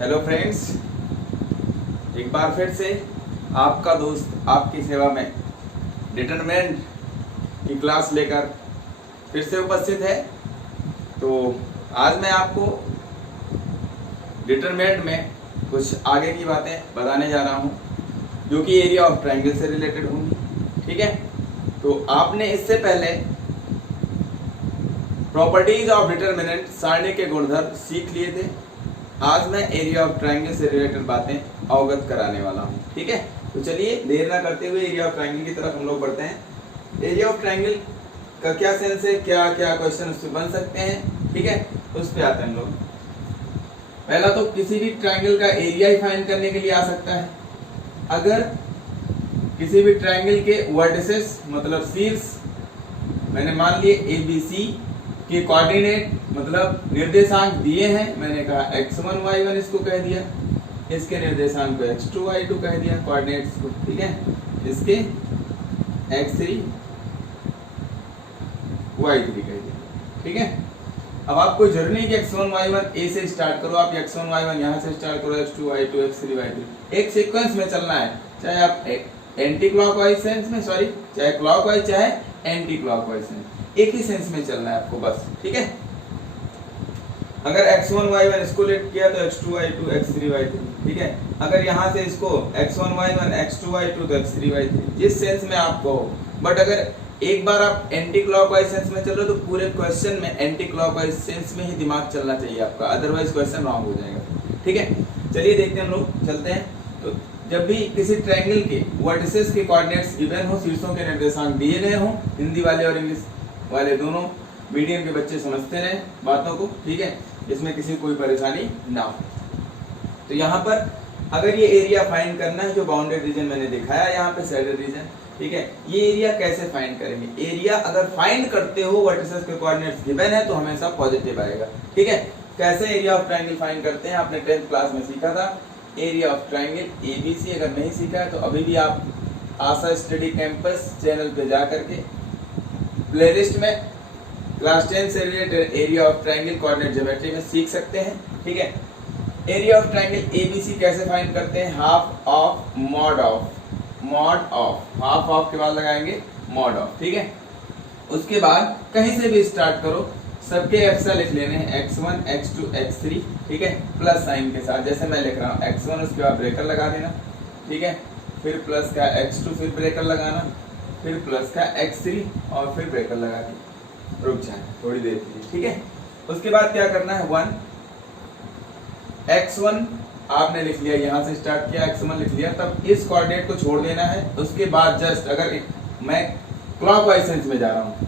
Hello friends, एक बार फिर से आपका दोस्त आपकी सेवा में डिटरमिनेंट की क्लास लेकर फिर से उपस्थित है। तो आज मैं आपको डिटरमिनेंट में कुछ आगे की बातें बताने जा रहा हूँ जो कि एरिया ऑफ ट्रायंगल से रिलेटेड होंगी। ठीक है, तो आपने इससे पहले प्रॉपर्टीज ऑफ डिटरमिनेंट सारणी के गुणधर्म सीख लिए थे। आज मैं एरिया ऑफ ट्रायंगल से रिलेटेड बातें अवगत कराने वाला हूँ। ठीक है, तो चलिए देर ना करते हुए एरिया ऑफ ट्रायंगल की तरफ हम लोग बढ़ते हैं। एरिया ऑफ ट्रायंगल का क्या सेंस है, क्या क्या क्वेश्चन उससे बन सकते हैं, ठीक है, तो उस पे आते हैं हम लोग। पहला तो किसी भी ट्रायंगल का एरिया ही फाइंड करने के लिए आ सकता है। अगर किसी भी ट्रायंगल के वर्टिसेस मतलब शीर्ष मैंने मान लिए ABC के कोऑर्डिनेट मतलब निर्देशांक दिए हैं, मैंने कहा x1 y1 इसको कह दिया, इसके निर्देशांक को x2 y2 कह दिया कोऑर्डिनेट्स को। ठीक है, इसके x3 y3 कह दिया। ठीक है, अब आपको जरूरी नहीं कि x1 y1 a से स्टार्ट करो, आप x1 y1 यहाँ से स्टार्ट करो, x2 y2 x3 y3 एक सीक्वेंस में चलना है, चाहे आप एंटी क्लॉकवाइज सेंस में चाहे क्लॉकवाइज चाहे एंटी क्लॉकवाइज सेंस, एक ही सेंस में चलना है आपको बस। ठीक है, अगर x1 y1 इसको लेट किया तो x2 y2 x3 y3। ठीक है, अगर यहाँ से इसको x1 y1 x2 y2 तो x3 y3 जिस सेंस में आपको हो। बट अगर एक बार आप एंटी क्लॉकवाइज सेंस में चल रहे हो तो पूरे क्वेश्चन में एंटी क्लॉकवाइज सेंस में ही दिमाग चलना चाहिए आपका, अदरवाइज क्वेश्चन रॉन्ग हो जाएगा। ठीक है, चलिए देखते हैं, हम लोग चलते हैं। तो जब भी किसी ट्रायंगल के वर्टिसेस के कोऑर्डिनेट्स गिवन हो, शीर्षों के निर्देशांक दिए गए हो, हिंदी वाले और इंग्लिश वाले दोनों मीडियम के बच्चे समझते रहे बातों को। ठीक है, इसमें किसी कोई परेशानी ना हो। तो यहाँ पर अगर ये एरिया फाइंड करना है, जो बाउंडेड रीजन मैंने दिखाया यहाँ पे शेडेड रीजन, ठीक है, ये एरिया कैसे फाइंड करेंगे। एरिया अगर फाइंड करते हो वर्टिसेस के कोऑर्डिनेट्स गिवन है तो हमेशा पॉजिटिव आएगा। ठीक है, कैसे एरिया ऑफ ट्रायंगल फाइंड करते हैं आपने 10th क्लास में सीखा था। एरिया ऑफ ट्रायंगल ABC अगर नहीं सीखा है तो अभी भी आप आशा स्टडी कैंपस चैनल पे जा करके प्लेलिस्ट में क्लास 10 से related area of triangle coordinate geometry में सीख सकते हैं। ठीक है, एरिया ऑफ ट्रायंगल ABC कैसे फाइंड करते हैं, half of mod of half of के बाद लगाएंगे मॉड ऑफ। ठीक है, उसके बाद कहीं से भी स्टार्ट करो, सबके एफसा लिख लेने हैं x1 x2 x3। ठीक है, प्लस साइन के साथ, जैसे मैं लिख रहा हूँ x1 उसके बाद ब्रेकर लगा देना। ठीक है, फिर प्लस का x2 फिर ब्रेकर लगाना, फिर प्लस का x3 और फिर ब्रेकर लगा के रुक जाए थोड़ी देर के लिए। ठीक है, उसके बाद क्या करना है, 1 x1 आपने लिख लिया, यहाँ से स्टार्ट किया x1 लिख लिया, तब इस कोऑर्डिनेट को छोड़ देना है। उसके बाद जस्ट अगर मैं क्लॉकवाइज सेंस में जा रहा हूँ,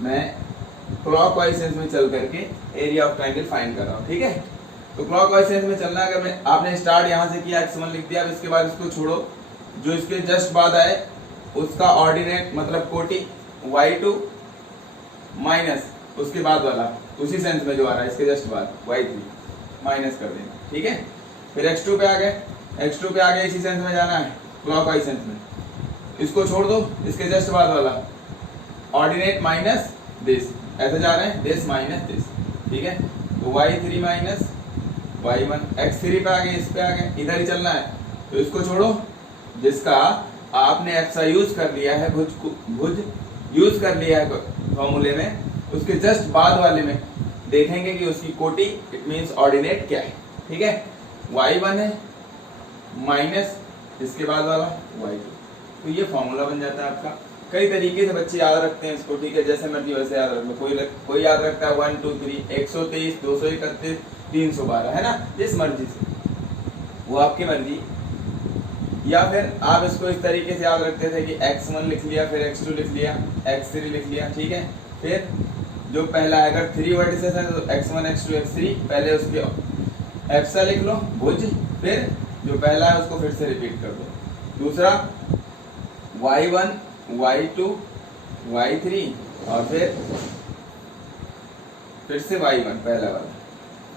मैं क्लॉकवाइज सेंस में चल करके एरिया ऑफ ट्रायंगल फाइंड कर रहा हूँ। ठीक है, तो क्लॉकवाइज सेंस में चलना है। अगर मैं आपने स्टार्ट यहाँ से किया x1 लिख दिया, अब इसके बाद इसको छोड़ो, जो इसके जस्ट बाद आए उसका ऑर्डिनेट मतलब कोटि y2 माइनस उसके बाद वाला उसी सेंस में जो आ रहा है इसके जस्ट बाद y3 माइनस कर देना। ठीक है, फिर x2 पे आ गए, इसी सेंस में जाना है क्लॉकवाइज सेंस में, इसको छोड़ दो, इसके जस्ट बाद वाला ऑर्डिनेट माइनस दिस, ऐसे जा रहे हैं दिस माइनस दिस। ठीक है, तो y3 माइनस y1 x3 पे आ गए, इस पे आ गए, इधर ही चलना है। तो इसको छोड़ो, जिसका आपने एफसा यूज कर लिया है, भुज यूज कर लिया है फॉर्मूले में, उसके जस्ट बाद वाले में देखेंगे कि उसकी कोटि इट मींस ऑर्डिनेट क्या है। ठीक है, y1 है माइनस इसके बाद वाला y2, तो ये फॉर्मूला बन जाता है आपका। कई तरीके से बच्चे याद रखते हैं इसको। ठीक है, जैसे मर्जी वैसे याद रख लो, कोई याद रखता है 1 2 3 123 231 312, है ना, जिस मर्जी से, वो आपकी मर्जी। या फिर आप इसको इस तरीके से याद रखते थे कि x1 लिख लिया, फिर x2 लिख लिया, x3 लिख लिया। ठीक है, फिर जो पहला है, अगर 3 वर्टिसेस है तो x1 x2 x3 पहले उसके एफसा लिख लो भुज, फिर जो पहला है उसको फिर से रिपीट कर दो, दूसरा y1 y2 y3 और फिर से y1 पहला वाला।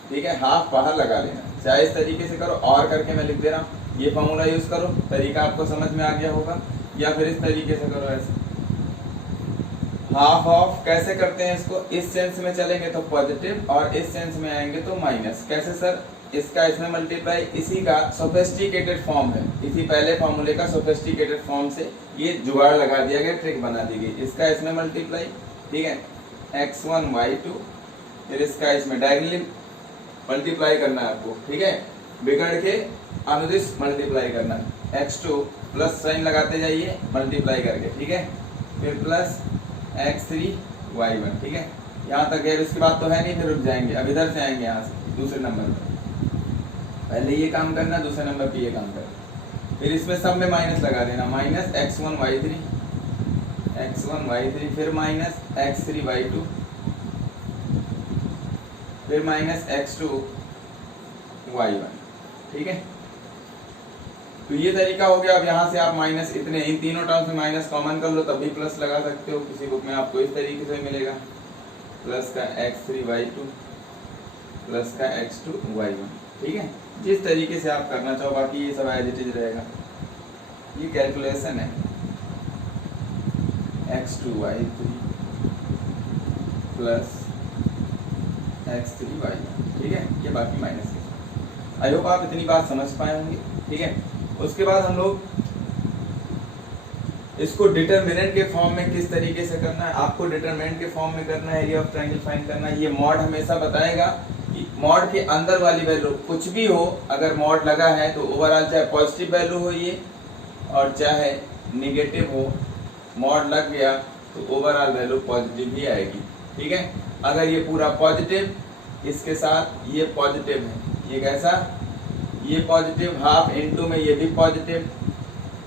ठीक है, हाफ बाहर लगा लेना, चाहे इस तरीके से करो और करके मैं लिख दे रहा हूँ, ये फॉर्मूला यूज करो, तरीका आपको समझ में आ गया होगा, या फिर इस तरीके से करो, ऐसे हाफ ऑफ कैसे करते हैं इसको, इस सेंस में चलेंगे तो पॉजिटिव और इस सेंस में आएंगे तो माइनस। कैसे सर, इसका इसमें मल्टीप्लाई, इसी का सोफिस्टिकेटेड फॉर्म है, इसी पहले फॉर्मूले का सोफिस्टिकेटेड फॉर्म से ये जुगाड़ लगा दिया गया, ट्रिक बना दी गई। इसका इसमें मल्टीप्लाई, ठीक है, x1 y2, फिर इसका इसमें डायगोनली मल्टीप्लाई करना है आपको, ठीक है, बिगड़ के अनुदिश मल्टीप्लाई करना, x2 प्लस साइन लगाते जाइए मल्टीप्लाई करके, ठीक है, फिर प्लस x3 y1, ठीक है, यहाँ तक है। इसके बाद तो है नहीं, फिर रुक जाएंगे, अब इधर से आएंगे यहाँ से दूसरे नंबर पर, पहले ये काम करना, दूसरे नंबर पे ये काम करना, फिर इसमें सब में माइनस लगा देना, माइनस x1 y3, फिर माइनस x3 y2, फिर माइनस x2 y1, ठीक है। तो ये तरीका हो गया। अब यहाँ से आप माइनस इतने, इन तीनों टर्म्स में माइनस कॉमन कर लो तब भी प्लस लगा सकते हो, किसी बुक में आपको इस तरीके से मिलेगा, प्लस का x3 y2 प्लस का x2 y1, ठीक है, जिस तरीके से आप करना चाहो, बाकी ये सब एज इट इज रहेगा। ये कैलकुलेशन है, x2 y3 plus x3 y1, ठीक है, ये बाकी माइनस के। आई होप आप इतनी बात समझ पाए होंगे, ठीक है। उसके बाद हम लोग इसको डिटरमिनेंट के फॉर्म में किस तरीके से करना है, आपको डिटरमिनेंट के फॉर्म में करना है, एरिया ऑफ ट्रायंगल फाइंड करना है। ये मॉड हमेशा बताएगा कि मॉड के अंदर वाली वैल्यू कुछ भी हो, अगर मॉड लगा है तो ओवरऑल चाहे पॉजिटिव वैल्यू हो ये और चाहे निगेटिव हो, मॉड लग गया तो ओवरऑल वैल्यू पॉजिटिव ही आएगी, ठीक है। अगर ये पूरा पॉजिटिव, इसके साथ ये पॉजिटिव है, ये कैसा, ये पॉजिटिव, हाफ इनटू में ये भी पॉजिटिव,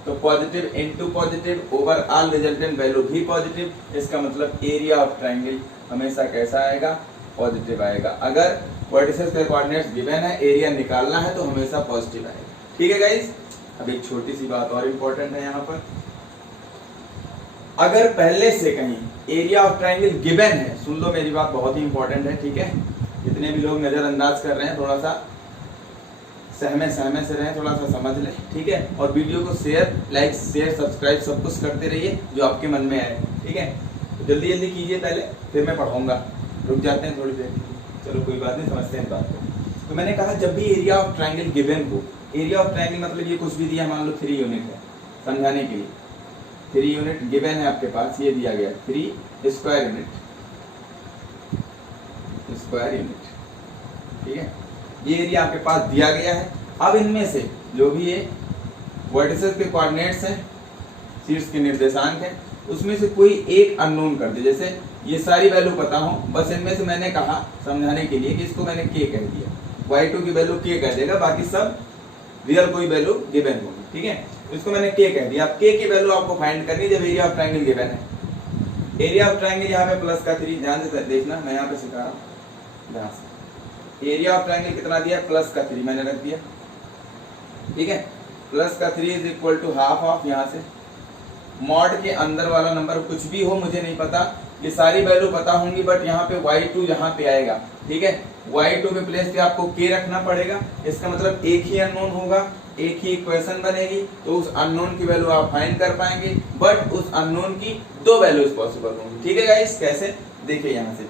तो positive into positive, overall resultant value भी पॉजिटिव। इसका मतलब एरिया ऑफ ट्रायंगल हमेशा कैसा आएगा, पॉजिटिव आएगा। अगर वर्टिसेस के कोऑर्डिनेट्स गिवन है, एरिया निकालना है तो हमेशा पॉजिटिव आएगा, ठीक है गाइस। अब एक छोटी सी बात और इम्पोर्टेंट है यहाँ पर, अगर पहले से कहीं एरिया ऑफ ट्रायंगल गिवन है, सुन लो मेरी बात बहुत ही इंपॉर्टेंट है, ठीक है। जितने भी लोग नजरअंदाज कर रहे हैं थोड़ा सा सहमे से रहें, थोड़ा सा समझ लें, ठीक है। और वीडियो को शेयर, लाइक, शेयर, सब्सक्राइब सब कुछ करते रहिए जो आपके मन में आए, ठीक है। तो जल्दी जल्दी कीजिए पहले, फिर मैं पढ़ाऊंगा। रुक जाते हैं थोड़ी देर, चलो कोई बात नहीं, समझते हैं बात को। तो मैंने कहा जब भी एरिया ऑफ ट्रायंगल गिवन हो, एरिया ऑफ ट्रायंगल मतलब ये कुछ भी दिया, मान लो 3 यूनिट है, समझाने के लिए 3 यूनिट गिवन है आपके पास, ये दिया गया 3 स्क्वायर यूनिट, ठीक है। ये एरिया आपके पास दिया गया है। अब इनमें से जो भी ये वर्टिसेस के कोऑर्डिनेट्स हैं, शीर्ष के निर्देशांक हैं, उसमें से कोई एक अननोन कर दे। जैसे ये सारी वैल्यू पता हो, बस इनमें से मैंने कहा समझाने के लिए कि इसको मैंने k कह दिया, y2 की वैल्यू k कह देगा, बाकी सब रियल कोई वैल्यू गिवन होगी, ठीक है। इसको मैंने k कह दिया। अब k की वैल्यू आपको फाइंड करनी जब एरिया ऑफ ट्रायंगल गिवन है। एरिया ऑफ ट्रायंगल यहाँ पे प्लस का 3, ध्यान से देखना, मैं यहाँ पे सिखा रहा हूँ, ध्यान से। एरिया ऑफ ट्रायंगल कितना दिया, प्लस का 3 मैंने रख दिया, ठीक है। प्लस का 3 is equal to half of, यहाँ से मॉड के अंदर वाला नंबर कुछ भी हो, मुझे नहीं पता, ये सारी वैल्यू पता होंगी, बट यहाँ पे y2 यहाँ पे आएगा, ठीक है। y2 के प्लेस पे आपको k रखना पड़ेगा। इसका मतलब एक ही अननोन होगा, एक ही इक्वेशन बनेगी, तो उस अननोन की वैल्यू आप फाइंड कर पाएंगे, बट उस अननोन की 2 वैल्यूज पॉसिबल होंगी, ठीक है गाइस। कैसे, देखिए यहाँ से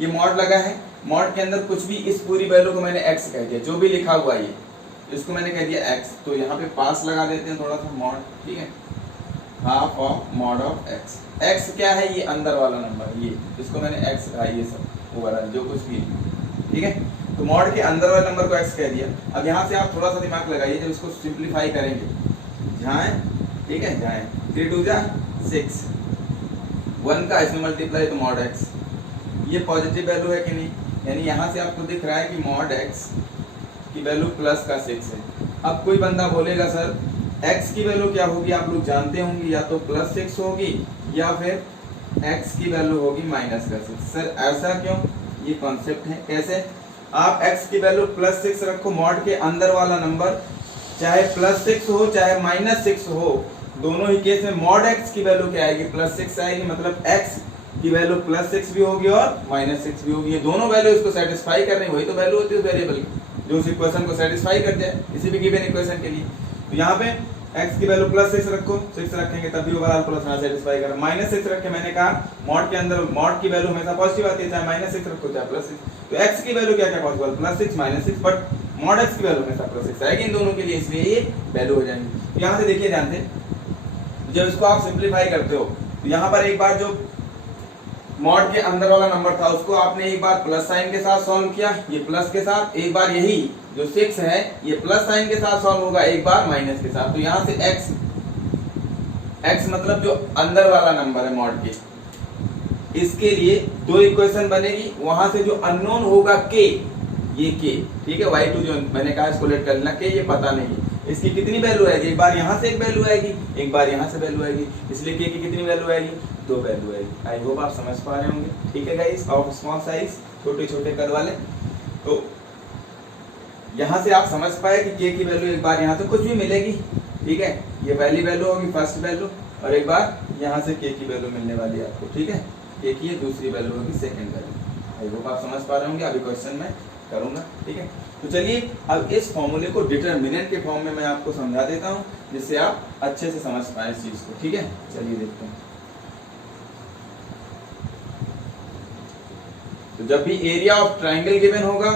ये मॉड लगा है, मॉड के अंदर कुछ भी, इस पूरी वैल्यू को मैंने x कह दिया, जो भी लिखा हुआ है इसको मैंने कह दिया x, तो यहाँ पे पास लगा देते हैं थोड़ा सा मॉड, ठीक है, half of mod of x। x क्या है, ये अंदर वाला नंबर, ये इसको मैंने x कहा, ये सब ओवरऑल जो कुछ भी, ठीक है। तो मॉड के अंदर वाले नंबर को x कह दिया। अब यहाँ से आप थोड़ा सा दिमाग लगाइए, जब इसको सिंप्लीफाई करेंगे, जाए, ठीक है, जाए 3 2 जा 6, 1 का इसमें मल्टीप्लाई तो मॉड x, ये पॉजिटिव वैल्यू है कि नहीं, यानी यहाँ से आपको दिख रहा है कि मॉड x की वैल्यू प्लस का 6 है। अब कोई बंदा बोलेगा सर x की वैल्यू क्या होगी, आप लोग जानते होंगे, या तो प्लस 6 होगी या फिर x की वैल्यू होगी माइनस का 6। सर ऐसा क्यों, ये कॉन्सेप्ट है। कैसे, आप x की वैल्यू प्लस 6 रखो, मॉड के अंदर वाला नंबर चाहे प्लस 6 हो चाहे माइनस 6 हो, दोनों ही केस में मॉड x की वैल्यू क्या आएगी, प्लस 6 आएगी। मतलब x की वैल्यू प्लस 6 भी होगी और माइनस 6 भी होगी, ये दोनों वैल्यू इसको सेटिस्फाई कर रही है, वही तो वैल्यू होती है उस वेरिएबल की जो उस इक्वेशन को सेटिस्फाई कर जाए, किसी भी गिवन इक्वेशन के लिए। तो यहाँ पे x की वैल्यू +6 रखो, 6 रखेंगे तब भी ओवरऑल प्लस ना सेटिस्फाई करेगा। -6 रखे, मैंने कहा मॉड के अंदर मॉड की वैल्यू हमेशा पॉजिटिव आती है, चाहे -6 रखो चाहे +6। तो x की वैल्यू क्या क्या पॉसिबल, +6 -6, बट मॉड x की वैल्यू हमेशा +6 आएगी इन दोनों के लिए, इसलिए ये वैल्यू हो जाएंगी। तो यहाँ से देखिए ध्यान से, जब इसको आप सिंप्लीफाई करते हो तो यहाँ पर एक बार जो मॉड के अंदर वाला नंबर था उसको आपने एक बार प्लस साइन के साथ सॉल्व किया, ये प्लस के साथ, एक बार यही जो 6 है ये प्लस साइन के साथ सॉल्व होगा, एक बार माइनस के साथ। तो यहाँ से x मतलब जो अंदर वाला नंबर है मॉड के, इसके लिए दो इक्वेशन बनेगी, वहां से जो अननोन होगा k, ये k, ठीक है, y2 जो मैंने कहा इसको लेट कर लेना, k ये पता नहीं है, इसकी कितनी वैल्यू आएगी, एक बार यहाँ से एक वैल्यू आएगी, एक बार यहाँ से वैल्यू आएगी, इसलिए k की कितनी वैल्यू आएगी, 2 वैल्यू आएगी। आई होप आप समझ पा रहे होंगे, ठीक है गाइस, ऑफ स्मॉल साइज, छोटे छोटे कद वाले। तो यहाँ से आप समझ पाए कि k की वैल्यू एक बार यहाँ से कुछ भी मिलेगी, ठीक है, ये पहली वैल्यू होगी फर्स्ट वैल्यू, और एक बार यहाँ से k की वैल्यू मिलने वाली है आपको, ठीक है, k की दूसरी वैल्यू होगी सेकंड वैल्यू। आई होप आप समझ पा रहे होंगे, अभी क्वेश्चन में करूंगा, ठीक है। तो चलिए अब इस फॉर्मूले को डिटरमिनेंट के फॉर्म में मैं आपको समझा देता हूं, जिससे आप अच्छे से समझ पाए इस चीज को, ठीक है। चलिए देखते हैं। तो जब भी एरिया ऑफ ट्राइंगल गिवन होगा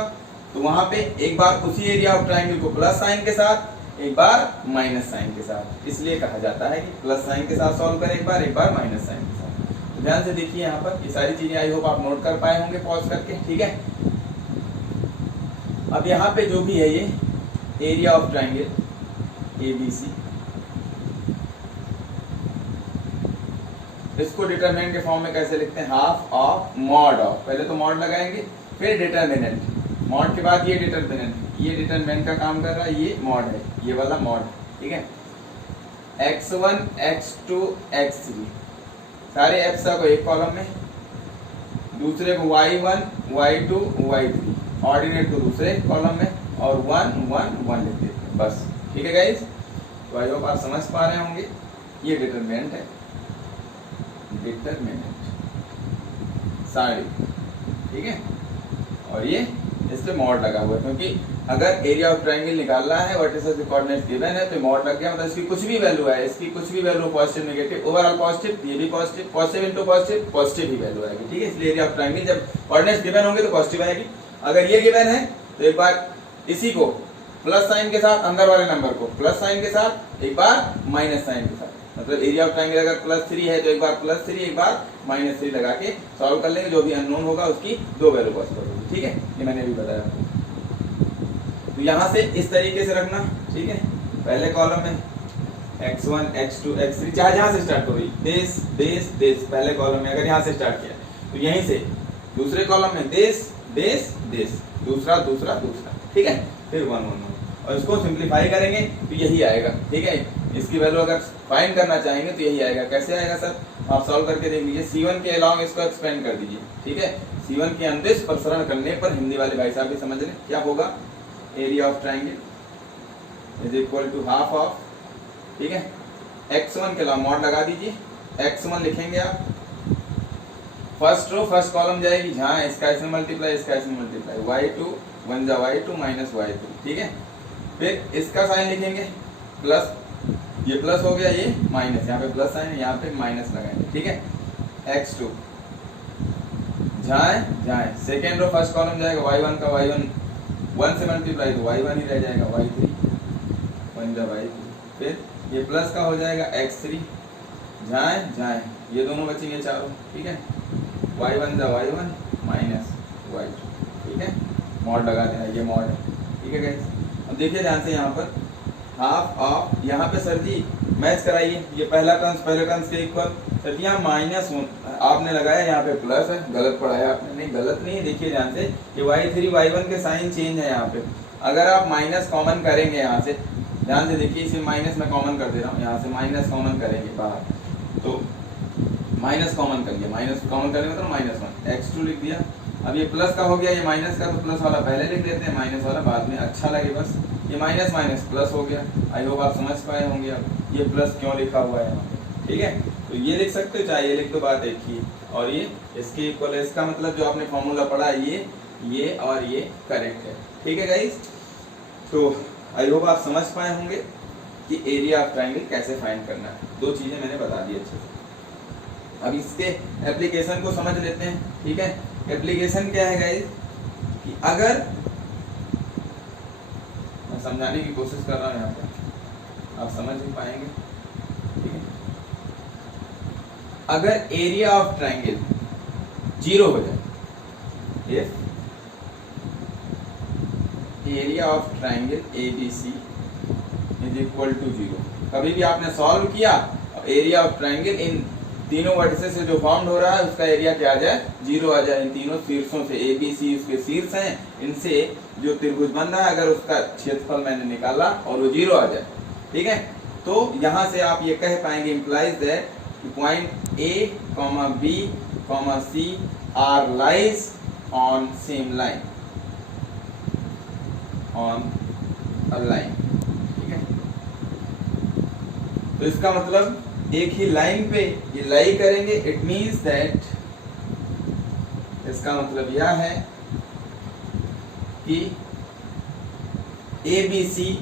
तो वहां पे एक बार उसी एरिया ऑफ ट्राइंगल को प्लस साइन के साथ, एक बार माइनस साइन के साथ, इसलिए कहा जाता है कि प्लस साइन के साथ सॉल्व करें एक बार माइनस साइन के साथ। तो ध्यान से देखिए यहाँ पर ये सारी चीजें आई होप आप नोट कर पाए होंगे पॉज करके, ठीक है। अब यहाँ पे जो भी है ये एरिया ऑफ ट्राइंगल ABC, इसको डिटरमिनेंट के फॉर्म में कैसे लिखते हैं, हाफ ऑफ मॉड ऑफ, पहले तो मॉड लगाएंगे फिर डिटरमिनेंट, मॉड के बाद ये डिटरमिनेंट का काम कर रहा है, ये मॉड है, ये वाला मॉड, ठीक है। x1 x2 x3 सारे x को एक कॉलम में, दूसरे को y1 y2 y3 ऑर्डिनेट को दूसरे कॉलम में, और 1 1 1 लिख देते हैं बस, ठीक है गाइस। तो आई होप आप समझ पा रहे होंगे, ये डिटरमिनेंट है, डिटरमिनेंट सारी, ठीक है, और ये इस पे मॉड लगा हुआ है, क्योंकि अगर एरिया ऑफ ट्रायंगल निकालना है, वर्टिसेस के कोऑर्डिनेट्स गिवन है, तो मॉड लग गया, मतलब इसकी कुछ भी वैल्यू है, इसकी कुछ भी value positive negative overall positive, ये भी positive, positive into positive, positive ही वैल्यू आएगी, ठीक है। इसलिए एरिया ऑफ ट्रायंगल जब कोऑर्डिनेट्स गिवन होंगे तो पॉजिटिव आएगी, अगर ये गिवन है तो एक बार इसी को प्लस साइन के साथ, अंदर वाले नंबर को प्लस साइन के साथ, एक बार माइनस साइन के साथ, मतलब एरिया ऑफ ट्रायंगल अगर +3 है तो एक बार +3 एक बार -3 लगा के सॉल्व कर लेंगे, जो भी अननोन होगा उसकी 2 वैल्यू पॉसिबल होगी, ठीक है, ये मैंने भी बताया। तो यहाँ से इस तरीके से रखना, ठीक है, पहले कॉलम में x1 x2 x3, चाहे जहाँ से स्टार्ट करो, देश देश देश, पहले कॉलम में अगर यहाँ से स्टार्ट किया तो यहीं से दूसरे कॉलम में देश देश देश, दूसरा दूसरा दूसरा, ठीक है, फिर 1 1 1, और इसको सिंप्लीफाई करेंगे तो यही आएगा, ठीक है। इसकी वैल्यू अगर फाइंड करना चाहेंगे तो यही आएगा। कैसे आएगा सर, आप सॉल्व करके देख लीजिए, C1 के अलांग इसको एक्सपेंड कर दीजिए, ठीक है। C1 के अंदर प्रसरण करने पर हिंदी वाले भाई साहब भी समझ लें क्या होगा, area of triangle is equal to half of, ठीक है, x1 के अलावा मॉड लगा दीजिए, x1 लिखेंगे आप, फर्स्ट रो फर्स्ट कॉलम जाएगी, जहाँ इसका इसमें मल्टीप्लाई इसका इसमें मल्टीप्लाई, y2 1 जा y2 माइनस y3, ठीक है। फिर इसका साइन लिखेंगे प्लस, ये प्लस हो गया, ये माइनस, यहाँ पे प्लस साइन, यहाँ पे माइनस लगाएंगे, ठीक है। x2 जाए सेकेंड रो फर्स्ट कॉलम जाएगा, y1 का y1 1 से मल्टीप्लाई तो y1 ही रह जाएगा, y3 1 जा y3, फिर ये प्लस का हो जाएगा x3, जाए ये दोनों बचेंगे चारों, ठीक है, y1 जा y1 माइनस y2, ठीक है, मॉड लगा देना, ये मॉड है, ठीक है गाइस। अब देखिए ध्यान से यहाँ पर हाफ ऑफ, यहाँ पे सर जी मैच कराइए, ये पहले टर्म्स के इक्वल, सर जी यहाँ माइनस आपने लगाया, यहाँ पे प्लस है, गलत पढ़ाया आपने, नहीं गलत नहीं है, देखिए ध्यान से ये y3 y1 के साइन चेंज है यहाँ पे, अगर आप माइनस कॉमन करेंगे यहाँ से, ध्यान से देखिए, इसे माइनस में कॉमन कर दे रहा हूँ, यहाँ से माइनस कॉमन करेंगे बाहर, तो माइनस कॉमन करिए, माइनस कॉमन करने मतलब -1, x2 लिख दिया। अब ये प्लस का हो गया, ये माइनस का, तो प्लस वाला पहले लिख देते हैं, माइनस वाला बाद में, अच्छा लगे बस, ये माइनस माइनस प्लस हो गया। आई होप आप समझ पाए होंगे अब ये प्लस क्यों लिखा हुआ है यहाँ पे, ठीक है। तो ये लिख सकते हो, चाहे ये लिख दो, बात एक ही, और ये इसके इक्वल है, इसका मतलब जो आपने फॉर्मूला पढ़ा है ये और ये करेक्ट है, ठीक है गाइस। तो आई होप आप समझ पाए होंगे, कि एरिया ऑफ ट्राइंगल कैसे फाइंड करना है। दो चीजें मैंने बता दी अच्छे से। अब इसके एप्लीकेशन को समझ लेते हैं, ठीक है। एप्लीकेशन क्या है गाइस, कि अगर मैं समझाने की कोशिश कर रहा हूं यहाँ पर, आप समझ नहीं पाएंगे, ठीक है। अगर एरिया ऑफ ट्राइंगल 0 हो जाए, if area of triangle ABC is equal to 0, कभी भी आपने सॉल्व किया, एरिया ऑफ ट्राइंगल इन तीनों वर्टिसेस से जो फाउंड हो रहा है उसका एरिया क्या आ जाए, 0 आ जाए। इन तीनों शीर्षों से ABC उसके शीर्ष हैं, इनसे जो त्रिभुज बन रहा है अगर उसका क्षेत्रफल मैंने निकाला और वो 0 आ जाए, ठीक है, तो यहां से आप ये कह पाएंगे implies that point A, B, C are lies on same line, on a line, ठीक है। तो इसका मतलब एक ही लाइन पे ये लाई करेंगे, इट मीन्स दैट, इसका मतलब यह है कि ABC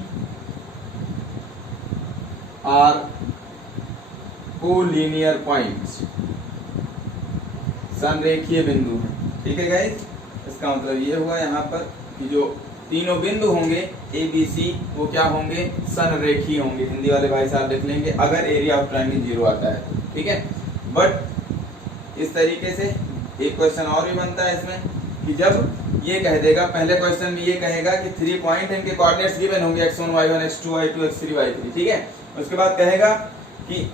आर कोलिनियर पॉइंट्स, संरेखीय बिंदु हैं, ठीक है गाइस। इसका मतलब ये हुआ यहाँ पर कि जो तीनों बिंदु होंगे ABC वो क्या होंगे, संरेखीय होंगे। हिंदी वाले भाई साहब लिख लेंगे अगर एरिया ऑफ ट्रायंगल 0 आता है, ठीक है। बट इस तरीके से एक क्वेश्चन और भी बनता है इसमें कि जब ये कह देगा, पहले क्वेश्चन में ये कहेगा कि 3 पॉइंट इनके कोऑर्डिनेट्स गिवन होंगे x1 y1 x2 y2 x3 y3, ठीक है। उसके बाद कहेगा कि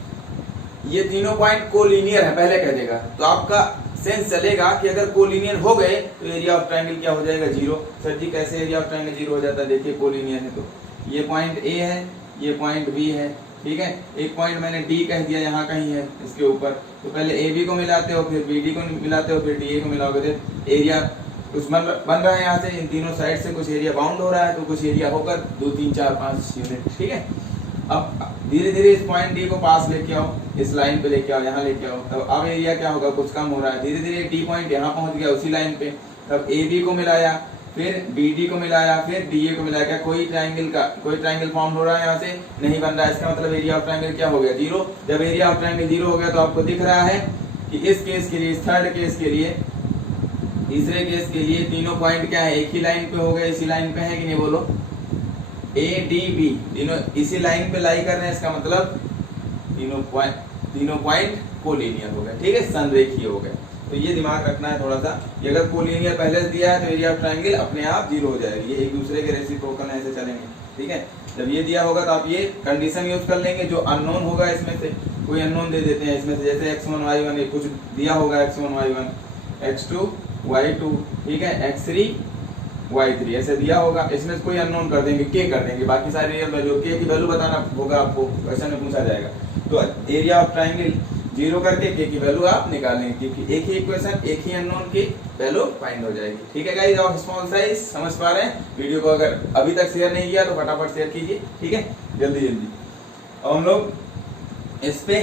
ये तीनों पॉइंट कोलिनियर है, पहले कह देगा, तो आपका सेंस चलेगा कि अगर कोलिनियर हो गए तो एरिया ऑफ ट्रायंगल क्या हो जाएगा, 0। सर जी कैसे एरिया ऑफ ट्रायंगल 0 हो जाता है, देखिए कोलिनियर है तो ये पॉइंट A है, ये पॉइंट B है, ठीक है। एक पॉइंट मैंने D कह दिया, यहाँ कहीं है इसके ऊपर, तो पहले AB को मिलाते हो, फिर BD को मिलाते हो, फिर DA को मिलाओगे तो एरिया कुछ बन रहा है। यहाँ से इन तीनों साइड से कुछ एरिया बाउंड हो रहा है, तो कुछ एरिया होकर 2 3 4 5 यूनिट, ठीक है। अब धीरे धीरे इस पॉइंट डी को पास लेके आओ, इस लाइन पे लेके आओ, यहाँ लेके आओ, तब अब एरिया क्या होगा, कुछ कम हो रहा है। धीरे धीरे डी पॉइंट यहाँ पहुंच गया उसी लाइन पे, तब ए बी को मिलाया, फिर बी डी को मिलाया, फिर डी ए को मिलाया, क्या कोई ट्रायंगल फॉर्म हो रहा है, यहाँ से नहीं बन रहा है। इसका मतलब एरिया ऑफ ट्रायंगल क्या हो गया, 0। जब एरिया ऑफ ट्रायंगल 0 हो गया तो आपको दिख रहा है कि इस केस के लिए, इस थर्ड केस के लिए, तीसरे केस के लिए तीनों पॉइंट क्या है, एक ही लाइन पे हो गए, इसी लाइन पे है कि नहीं, बोलो। ए डी बी तीनों इसी लाइन पे लाई कर रहे हैं, इसका मतलब तीनों पॉइंट कोलिनियर हो गए, ठीक है, संरेखीय हो गए। तो ये दिमाग रखना है थोड़ा सा, ये अगर कोलिनियर पहले से दिया है तो एरिया ऑफ ट्रायंगल अपने आप 0 हो जाएगी, ये एक दूसरे के रेसिप्रोकल ऐसे चलेंगे, ठीक है। जब ये दिया होगा तो आप ये कंडीशन यूज कर लेंगे, जो अननोन होगा इसमें से कोई अननोन दे देते हैं इसमें से, जैसे x1 y1 कुछ दिया होगा, x1 y1 x2 y2, ठीक है, x3 y3 ऐसे दिया होगा, इसमें कोई अननोन कर देंगे, k कर देंगे, बाकी सारे रियल वैल्यू, k की वैल्यू बताना होगा आपको, क्वेश्चन में पूछा जाएगा। तो एरिया ऑफ ट्रायंगल 0 करके k की वैल्यू आप निकालेंगे, क्योंकि एक ही इक्वेशन, एक ही अननोन की वैल्यू फाइंड हो जाएगी, ठीक है गाइस। ऑफ स्मॉल साइज समझ पा रहे हैं? वीडियो को अगर अभी तक शेयर नहीं किया तो फटाफट शेयर कीजिए, ठीक है, जल्दी जल्दी। अब हम लोग इस पे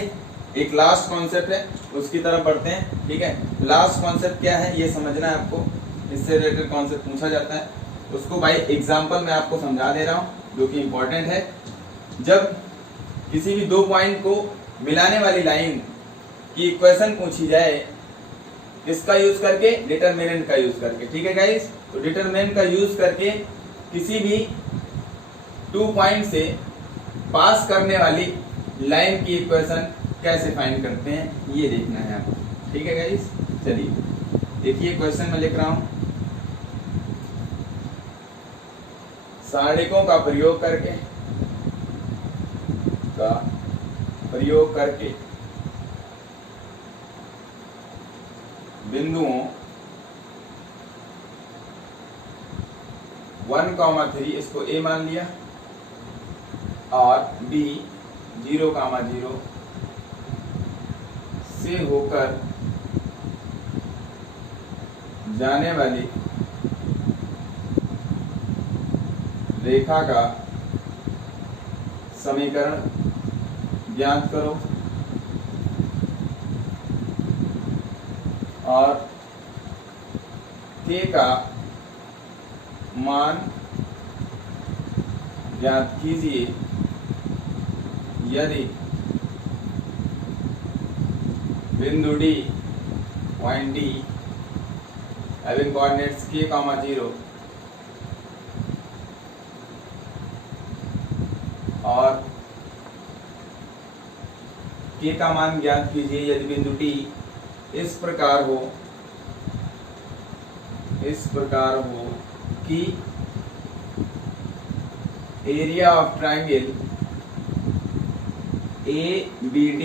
एक लास्ट कॉन्सेप्ट है उसकी तरफ बढ़ते हैं, ठीक है। लास्ट कॉन्सेप्ट क्या है ये समझना है आपको, इससे रिलेटेड कॉन्सेप्ट पूछा जाता है, उसको बाय एग्जांपल मैं आपको समझा दे रहा हूं जो कि इंपॉर्टेंट है। जब किसी भी 2 पॉइंट को मिलाने वाली लाइन की इक्वेशन पूछी जाए, इसका यूज करके, डिटरमिनेंट का यूज करके, ठीक है गाइस। तो डिटरमिनेंट का यूज करके किसी भी 2 पॉइंट से पास करने वाली लाइन की इक्वेशन कैसे फाइंड करते हैं ये देखना है आपको, ठीक है गाइस। चलिए देखिए क्वेश्चन में लिख रहा हूं, सारणिकों का प्रयोग करके बिंदुओं 1,3 इसको A मान लिया और B 0,0 से होकर जाने वाली रेखा का समीकरण ज्ञात करो और k का मान ज्ञात कीजिए यदि बिंदु D, point D having coordinates k, 0 और k का मान ज्ञात कीजिए यदि बिंदु डी इस प्रकार हो कि एरिया ऑफ ट्राइंगल ABD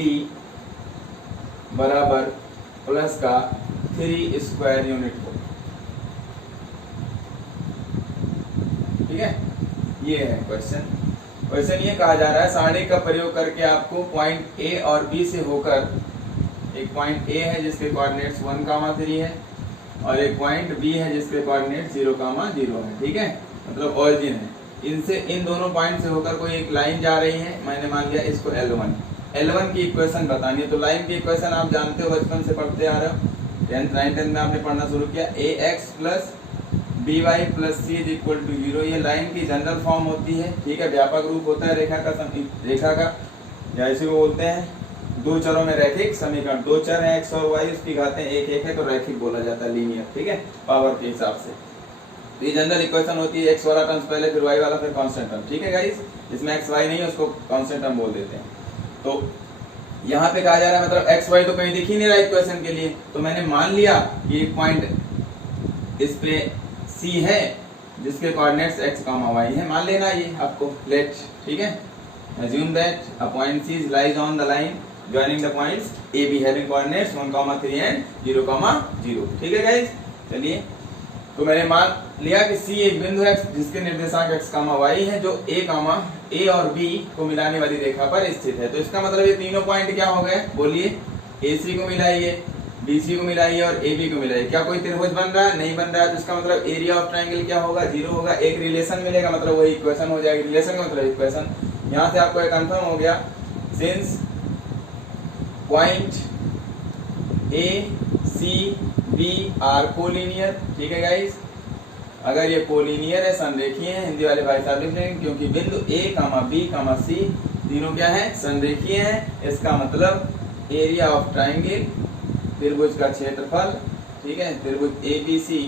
बराबर प्लस का 3 स्क्वायर यूनिट हो। ठीक है, ये है क्वेश्चन ये कहा जा रहा है सारणी का प्रयोग करके आपको पॉइंट A और B से होकर, एक पॉइंट A है जिसके कोऑर्डिनेट्स 1, 3 है और एक पॉइंट B है जिसके कोऑर्डिनेट्स 0, 0 है। ठीक है, मतलब ऑरिजिन है, इनसे इन दोनों पॉइंट से होकर कोई एक लाइन जा रही है, मैंने मान लिया इसको L1 की इक्वेशन बतानी है। तो लाइन की इक्वेशन आप जानते हो, बचपन से पढ़ते आ रहे हो, 10th 9th में आपने पढ़ना शुरू किया। ax plus by plus c is equal to 0, ये लाइन की जनरल फॉर्म होती है। ठीक है, व्यापक रूप होता है रेखा का या इसी को बोलते हैं दो चरों में रैखिक समीकरण। दो चर हैं x और y, उसकी घातें 1 1 है तो रैखिक बोला जाता है, लीनियर। ठीक है, पावर के हिसाब से। तो ये जनरल इक्वेशन होती है, x वाला टर्म्स पहले, फिर y वाला, फिर कांस्टेंट टर्म। ठीक है गाइस, इसमें x y नहीं है, उसको कांस्टेंट टर्म बोल देते हैं। तो यहाँ पे कहा जा रहा है मतलब x y तो कहीं दिख ही नहीं रहा इक्वेशन के लिए, तो मैंने मान लिया कि एक पॉइंट इस पे C है जिसके कोऑर्डिनेट्स x, y है, मान लेना ये आपको, लेट। ठीक है, assume that a point C lies on the line joining the points AB having coordinates 1, 3 and 0, 0। ठीक है गाइस, चलिए, तो मैंने मान लिया कि C एक बिंदु है जिसके निर्देशांक x, y है, जो A और B को मिलाने वाली रेखा पर स्थित है। तो इसका मतलब ये तीनों पॉइंट क्या हो गए, बोलिए, AC को मिलाइए, BC को मिलाइए और AB को मिलाइए। क्या कोई त्रिभुज बन रहा है? नहीं बन रहा है। तो इसका मतलब एरिया ऑफ ट्रायंगल क्या होगा, 0 होगा। एक रिलेशन मिलेगा, मतलब वही इक्वेशन हो जाएगी। रिलेशन का मतलब इक्वेशन। यहाँ से आपको एक कंफर्म हो गया, since point A, C, B are collinear. ठीक है गाइस, अगर ये कोलिनियर है, संरेखीय है, हिंदी वाले भाई साहब लिख लेंगे, क्योंकि बिंदु A, B, C तीनों क्या है, संरेखीय है। इसका मतलब एरिया ऑफ ट्रायंगल, त्रिभुज का क्षेत्रफल, ठीक है, त्रिभुज ABC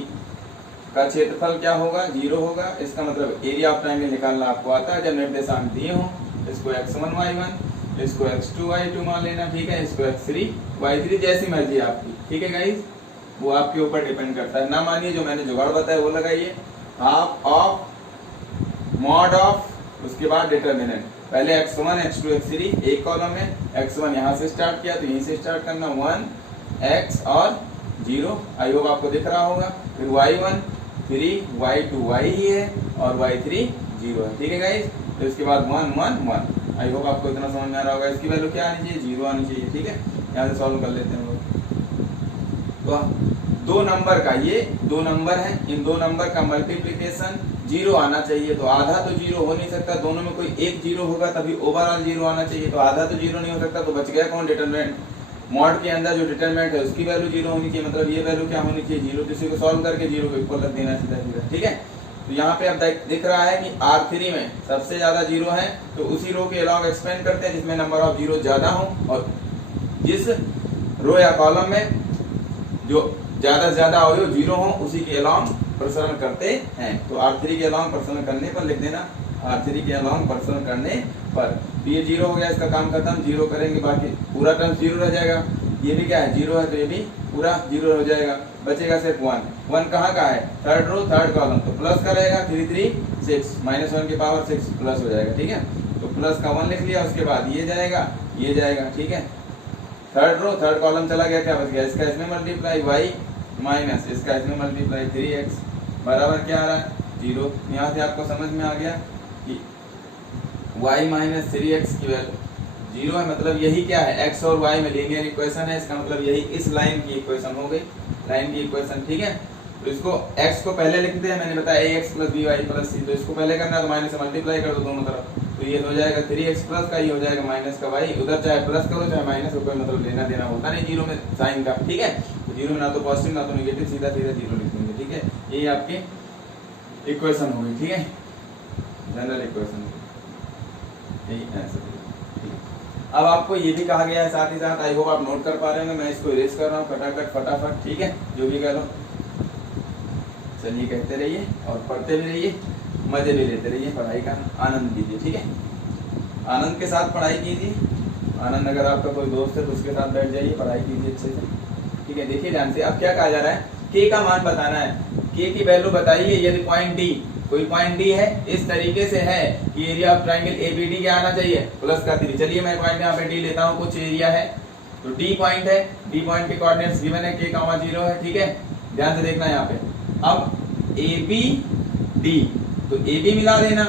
का क्षेत्रफल क्या होगा, 0 होगा। इसका मतलब एरिया ऑफ ट्रायंगल निकालना आपको आता है जब निर्देशांक दिए हों। इसको x1 y1, इसको x2 y2 मान लेना। ठीक है, इसको x3 y3, जैसी मर्जी आपकी। ठीक है गाइस, वो आपके ऊपर डिपेंड करता है। ना मानिए जो मैंने जुगाड़ बताया वो लगाइए, हाफ ऑफ मॉड ऑफ, उसके बाद डिटरमिनेंट। पहले x1 x2 x3 एक कॉलम में, x1 यहाँ से स्टार्ट किया तो यहीं से स्टार्ट करना, 1 x और 0, आई होप आपको दिख रहा होगा। फिर y1 3, y2 y ही है और y3 0 है। ठीक है गाइस, तो इसके बाद 1 1 1, आई होप आपको इतना समझ में आ रहा होगा। इसकी वैल्यू क्या आनी चाहिए, 0 आनी चाहिए। ठीक है, यहाँ से सॉल्व कर लेते हैं लोग। तो 2 नंबर का, ये 2 नंबर है, इन 2 नंबर का मल्टीप्लिकेशन 0 आना चाहिए। तो आधा तो 0 हो नहीं सकता, दोनों में कोई एक 0 होगा तभी ओवरऑल 0 आना चाहिए। तो आधा तो 0 नहीं हो सकता, तो बच गया कौन, डिटरमिनेंट। मॉड के अंदर जो डिटरमिनेंट है उसकी वैल्यू 0 होनी चाहिए, मतलब ये वैल्यू क्या होनी चाहिए, 0। किसी को सॉल्व करके 0 को इक्वल रख देना सीधा। ठीक है, तो यहाँ पे अब दिख रहा है कि R3 में सबसे ज्यादा 0 है, तो उसी रो के अलॉन्ग एक्सपेंड करते हैं जिसमें नंबर ऑफ 0 ज्यादा हो, और जिस रो या कॉलम में जो ज्यादा से ज्यादा अवयव 0 हो उसी के अलॉन्ग प्रसरण करते हैं। तो R3 के अलॉन्ग प्रसरण करने पर लिख देना, R3 के अलॉन्ग प्रसरण करने पर। ये 0 हो गया, इसका काम खत्म। 0 करेंगे, बाकी पूरा टर्म 0 रह जाएगा। ये भी क्या है, 0 है, तो ये भी पूरा 0 हो जाएगा। बचेगा सिर्फ 1। 1 कहाँ का है, थर्ड रो थर्ड कॉलम, तो प्लस का रहेगा। 3 3 6, -1 की पावर 6 प्लस हो जाएगा। ठीक है, तो प्लस का 1 लिख लिया, उसके बाद ये जाएगा, ये जाएगा। ठीक है, थर्ड रो थर्ड कॉलम चला गया, क्या बच गया, इसका इसमें मल्टीप्लाई y माइनस इसका इसमें मल्टीप्लाई 3x बराबर क्या आ रहा है, 0। यहाँ से आपको समझ में आ गया कि y माइनस 3x की वैल्यू 0 है, मतलब यही क्या है, x और y में लीनियर इक्वेशन है। इसका मतलब यही इस लाइन की इक्वेशन हो गई, लाइन की इक्वेशन। ठीक है, तो इसको x को पहले लिखते हैं, मैंने बताया ax plus by plus c, तो इसको पहले करना है तो माइनस से मल्टीप्लाई कर दो दोनों तरफ, तो ये हो जाएगा 3x प्लस का, ये हो जाएगा माइनस का y। उधर चाहे प्लस करो चाहे माइनस, कोई मतलब लेना देना होता नहीं 0 में साइन का। ठीक है, तो 0 में ना तो पॉजिटिव ना तो नेगेटिव, सीधा सीधा 0 लिख देंगे। ठीक है, ये आपकी इक्वेशन होगी। ठीक है, जनरल इक्वेशन, यही आंसर। ठीक है। अब आपको ये भी कहा गया है साथ ही साथ, आई होप आप नोट कर पा रहे होंगे, मैं इसको इरेज कर रहा हूँ फटाफट, ठीक है, जो भी कह लो। चलिए कहते रहिए और पढ़ते भी रहिए, मजे भी लेते रहिए, पढ़ाई का आनंद लीजिए, ठीक है। आनंद के साथ पढ़ाई कीजिए, आनंद अगर आपका कोई दोस्त है तो उसके साथ बैठ जाइए, पढ़ाई कीजिए अच्छे से, ठीक है। देखिए ध्यान से, अब क्या कहा जा रहा है, के का मान बताना है, के की वैल्यू बताइए। यदि पॉइंट डी, कोई पॉइंट डी है, इस तरीके से है कि एरिया ऑफ ट्राइंगल एबीडी क्या आना चाहिए, प्लस का 3। चलिए मैं पॉइंट यहाँ पे डी लेता हूँ, कुछ एरिया है तो डी पॉइंट है, डी पॉइंट के कोऑर्डिनेट्स गिवन है, k, 0 है, ठीक है। ध्यान से देखना यहाँ पे, अब ए बी डी, तो ए बी मिला देना,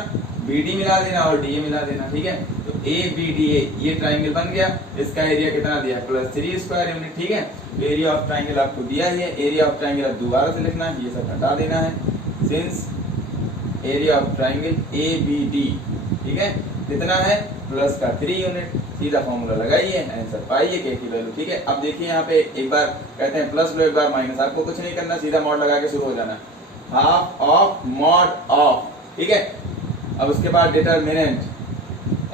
बी डी मिला देना और डी ए मिला देना, ठीक है। तो ए बी डी ए ये ट्राइंगल बन गया, इसका एरिया कितना दिया है, +3 स्क्वायर यूनिट, ठीक है। तो एरिया ऑफ ट्राइंगल आपको दिया ही है, एरिया ऑफ ट्राइंगल आप दोबारा से लिखना है, ये सब हटा देना है, since area of triangle A B D, ठीक है, कितना है, +3 यूनिट। सीधा फॉर्मूला लगाइए, आंसर पाइए के की वैल्यू, ठीक है। अब देखिए यहाँ पे एक बार कहते हैं प्लस लो, एक बार माइनस, आपको कुछ नहीं करना, सीधा मॉड लगा के शुरू हो जाना, हाफ ऑफ मॉड ऑफ, ठीक है। अब उसके बाद डिटरमिनेंट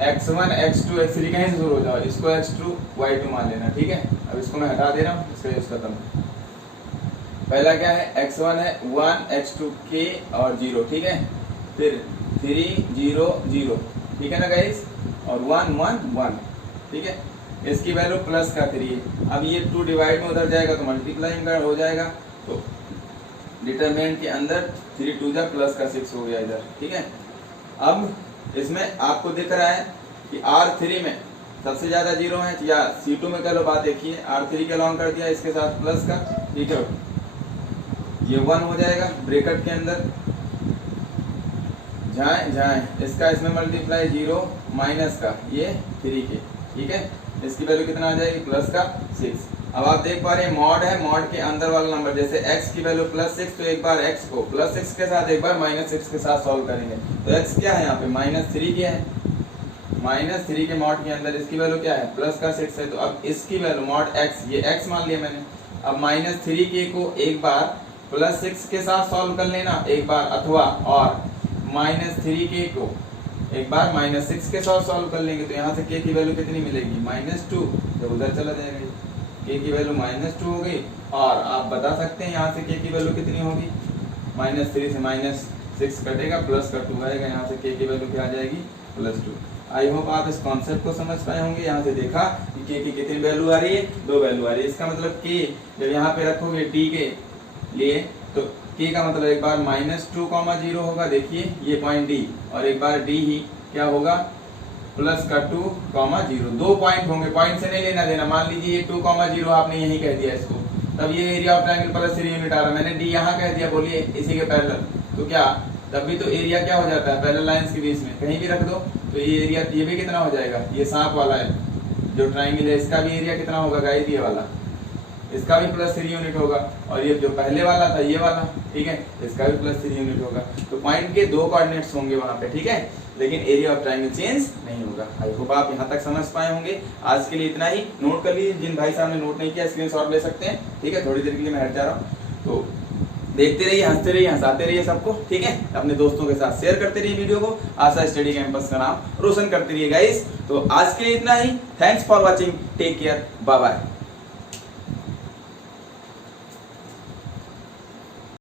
x1 x2 x3 कहीं से शुरू हो जाओ, इसको x2 y2 मान लेना, ठीक है। अब इसको मैं हटा दे रहा हूँ, इसका यूज खत्म। पहला क्या है, x1 है 1 x2 k और 0, ठीक है, फिर 3 0 0, ठीक है ना गाइस, और 1 1 1, ठीक है। इसकी वैल्यू +3 है। अब ये 2 डिवाइड में उधर जाएगा तो मल्टीप्लाइंग हो जाएगा, तो डिटरमिनेंट के अंदर 3 2 जा +6 हो गया इधर, ठीक है। अब इसमें आपको दिख रहा है कि R3 में सबसे ज्यादा 0 है, या C2 में कह लो, बात देखिए, R3 के अलॉन्ग कर दिया इसके साथ प्लस का, ठीक है, ये 1 हो जाएगा ब्रैकेट के अंदर, जाए इसका इसमें मल्टीप्लाई 0 माइनस का ये 3 के, ठीक है। इसकी वैल्यू कितना आ जाएगी, +6। अब आप देख पा रहे हैं मॉड है, मॉड के अंदर वाला नंबर, जैसे x की वैल्यू +6, तो एक बार x को +6 के साथ, एक बार -6 के साथ सॉल्व करेंगे। तो x क्या है यहाँ पे, -3 क्या है, -3 के मॉड के अंदर इसकी वैल्यू क्या है, +6 है। तो अब इसकी वैल्यू मॉड x, ये x मान लिया मैंने, अब -3k को एक बार +6 के साथ सॉल्व कर लेना एक बार, अथवा और -3k को एक बार -6 के साथ सॉल्व कर लेंगे। तो यहाँ से k की वैल्यू कितनी मिलेगी, -2, जब उधर चला जाएगा k की वैल्यू -2 हो गई, और आप बता सकते हैं यहाँ से k की वैल्यू कितनी होगी, -3 से -6 कटेगा, प्लस का 2 आएगा, यहाँ से k की वैल्यू क्या आ जाएगी, +2। आई होप आप इस कॉन्सेप्ट को समझ पाए होंगे। यहाँ से देखा कि k की कितनी वैल्यू आ रही है, 2 वैल्यू आ रही है। इसका मतलब k जब यहाँ पे रखोगे d के लिए, तो k का मतलब एक बार -2, 0 होगा, देखिए ये पॉइंट d, और एक बार d ही क्या होगा, +2, 0, 2 पॉइंट होंगे, पॉइंट से नहीं लेना देना। मान लीजिए ये 2, 0 आपने यही कह दिया इसको, तब ये एरिया ऑफ ट्रायंगल +3 यूनिट आ रहा है, मैंने डी यहाँ कह दिया, बोलिए इसी के पैरेलल, तो क्या तब भी तो एरिया क्या हो जाता है, पैरेलल लाइंस के बीच में कहीं भी रख दो, तो ये एरिया, ये भी कितना हो जाएगा, ये सांप वाला है जो ट्रायंगल है, इसका भी एरिया कितना होगा गाइस, ये वाला, इसका भी +3 यूनिट होगा, और ये जो पहले वाला था ये वाला, ठीक है, इसका भी +3 यूनिट होगा। तो पॉइंट के 2 कोऑर्डिनेट्स होंगे वहां पे, ठीक है, लेकिन एरिया ऑफ ट्रायंगल चेंज नहीं होगा। आई होप आप यहाँ तक समझ पाए होंगे। आज के लिए इतना ही, नोट कर लीजिए, जिन भाई साहब ने नोट नहीं किया स्क्रीनशॉट ले सकते हैं, ठीक है। थोड़ी देर के लिए मैं हट जा रहा हूँ, तो देखते रहिए, हंसते रहिए, हंसाते रहिए सबको, ठीक है। अपने दोस्तों के साथ शेयर करते रहिए वीडियो को, आशा स्टडी कैंपस का नाम रोशन करते रहिए गाइस। तो आज के लिए इतना ही, thanks for watching, take care, bye bye.